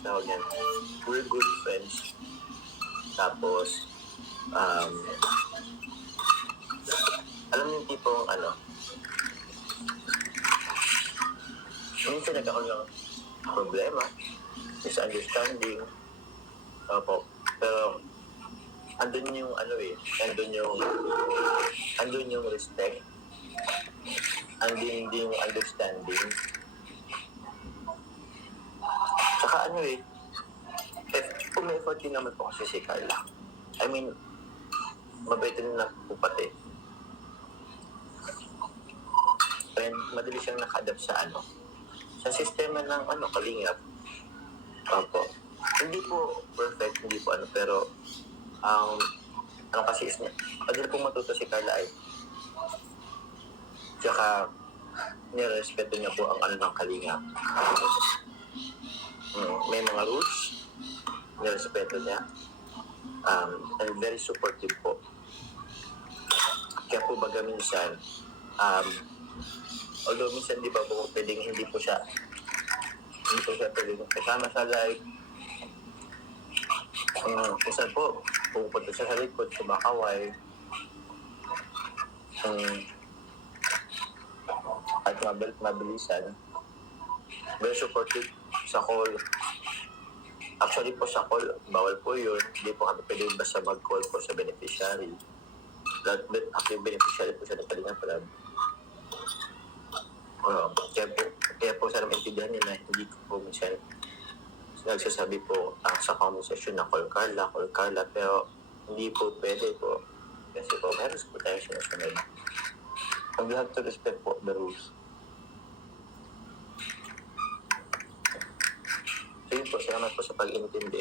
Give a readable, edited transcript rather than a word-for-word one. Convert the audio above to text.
tawag yan, we're good friends. Tapos, alam niyo yung tipong minsan nagkakaroon ng problema, misunderstanding, opo. Pero, andun yung andun yung respect, andun din yung understanding. Tsaka may effort din naman po kasi si Carla. I mean, mabait din na po pati. And madali siyang naka-adapt sa sistema ng kalingap. Opo. Hindi po perfect, hindi po pero kasi is niya, madali pong matuto si Carla ay. Tsaka, nirespeto niya po ang ng kalingap. May mga rules, nirespeto niya. And very supportive po. Kaya po baga minsan, although minsan di ba po pwedeng hindi po siya pwedeng kasama sa live. Minsan po, pupunta siya sa likod, kumakaway. At mabilisan. Very supportive sa call. Actually po sa call, bawal po yun. Hindi po kami pwede basta mag-call po sa beneficiary. Actually, beneficiary po siya ng Kalingap Lab. Kaya po sana maintindihan niya na hindi ko po minsan nagsasabi po sa conversation na call Carla, pero hindi po pwede po. Kasi po, meron po tayo sinusunod. We have to respect po the rules. So yun po, salamat po sa pag-intindi.